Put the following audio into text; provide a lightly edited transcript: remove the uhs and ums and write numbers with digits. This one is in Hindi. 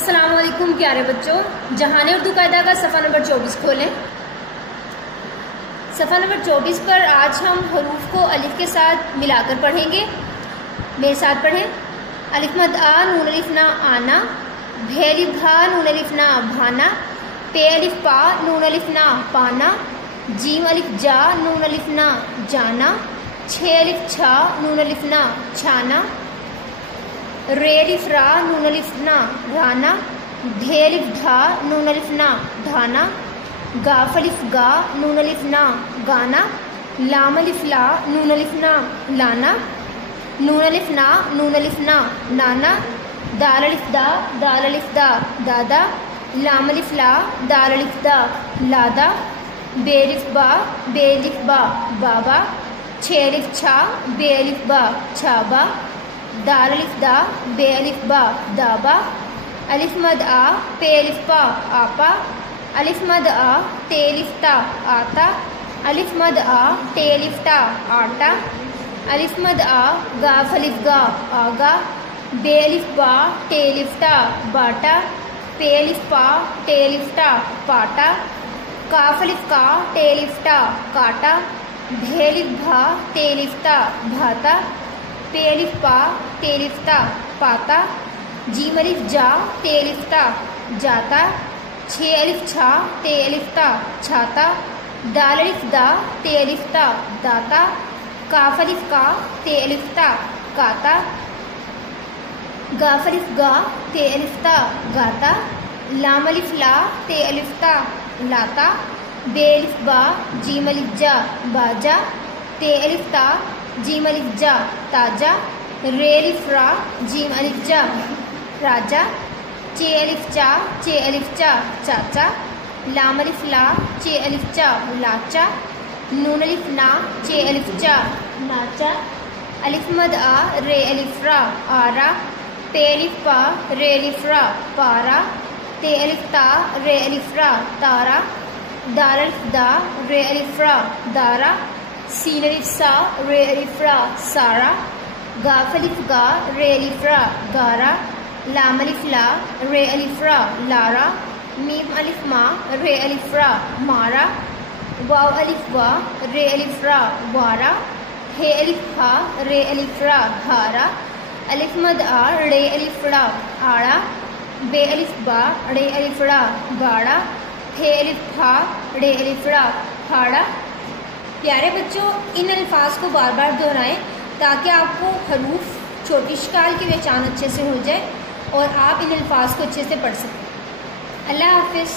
अस्सलाम वालेकुम प्यारे बच्चों, जहाने उर्दू कायदा का सफ़ा नंबर 24 खोलें। सफ़ा नंबर 24 पर आज हम हरूफ को अलिफ के साथ मिलाकर पढ़ेंगे। मेरे साथ पढ़ें। अलिफ मद आ नून अलिफ ना आना, भे अलिफ भा नून अलिफ ना भाना, पे अलिफ पा नून अलिफ ना पाना, जीम अलिफ जा नून अलिफ ना जाना, छे अलिफ छा नून अलिफ ना छाना, रे अलिफ रा नून अलिफ ना राना, धे अलिफ धा नून अलिफ ना धाना, गाफ अलिफ गा नून अलिफ ना गाना, लाम अलिफ ला नून अलिफ ना लाना, नून अलिफ ना नून अलिफ ना नाना, दाल अलिफ दा दाल अलिफ दा दादा, लाम अलिफ ला दाल अलिफ दा लादा, बे अलिफ बा बाबा, छे अलिफ छा बे अलिफ बा छाबा, दाल अलिफ दा बे अलिफ बा दाबा, अलिफ मद आ पे अलिफ पा आपा, अलिफ मद आ ते अलिफ ता आता, अलिफ मद आ टे अलिफ ता आटा, अलिफ मद आ गाफ अलिफ गा आगा, बे अलिफ बा टे अलिफ ता बाटा, पे अलिफ पा टे अलिफ ता पाटा, काफ अलिफ का टे अलिफ ता काटा, भे अलिफ भा ते अलिफ ता भाता, पे अलिफ पा ते अलिफ ता पाता, जीम अलिफ जा ते अलिफ ता जाता, छे अलिफ छा ते अलिफ ता छाता, दाल अलिफ दा ते अलिफ ता दाता, काफ अलिफ का ते अलिफ ता काता, गाफ अलिफ गा ते अलिफ ता गाता, लाम अलिफ ला ते अलिफ ता लाता, बे अलिफ बा जीम अलिफ जा बाजा, ते अलिफ ता जीम अलिफ जा ताजा, रे अलिफ रा जीम अलिफ जा राजा, चे अलिफ चा चाचा, लाम अलिफ ला चे अलिफ चा लाचा, नून अलिफ ना चे अलिफ चा नाचा, अलिफ मद आ रे अलिफ रा आरा, पे अलिफ पा रे अलिफ रा पारा, ते अलिफ ता रे अलिफ रा तारा, दाल अलिफ दा रे अलिफ रा दारा, सीन अलिफ सा रे अलिफ रा सारा, गाफ अलिफ गा रे अलिफ रा गारा, लाम अलिफ ला रे अलिफ रा लारा, मीम अलिफ मा रे अलिफ रा मारा, वाव अलिफ वा रे अलिफ रा वारा, हे अलिफ हा रे अलिफ रा हारा, अलिफ मद आ रे अलिफ रा आड़ा, बे अलिफ बा रे अलिफ रा बाड़ा, हे अलिफ हा रे अलिफ रा फाड़ा। प्यारे बच्चों, इन अल्फाज को बार बार दोहराएं ताकि आपको हरूफ छोटी शकाल की पहचान अच्छे से हो जाए और आप इन अल्फाज को अच्छे से पढ़ सकें। अल्लाह हाफिज़।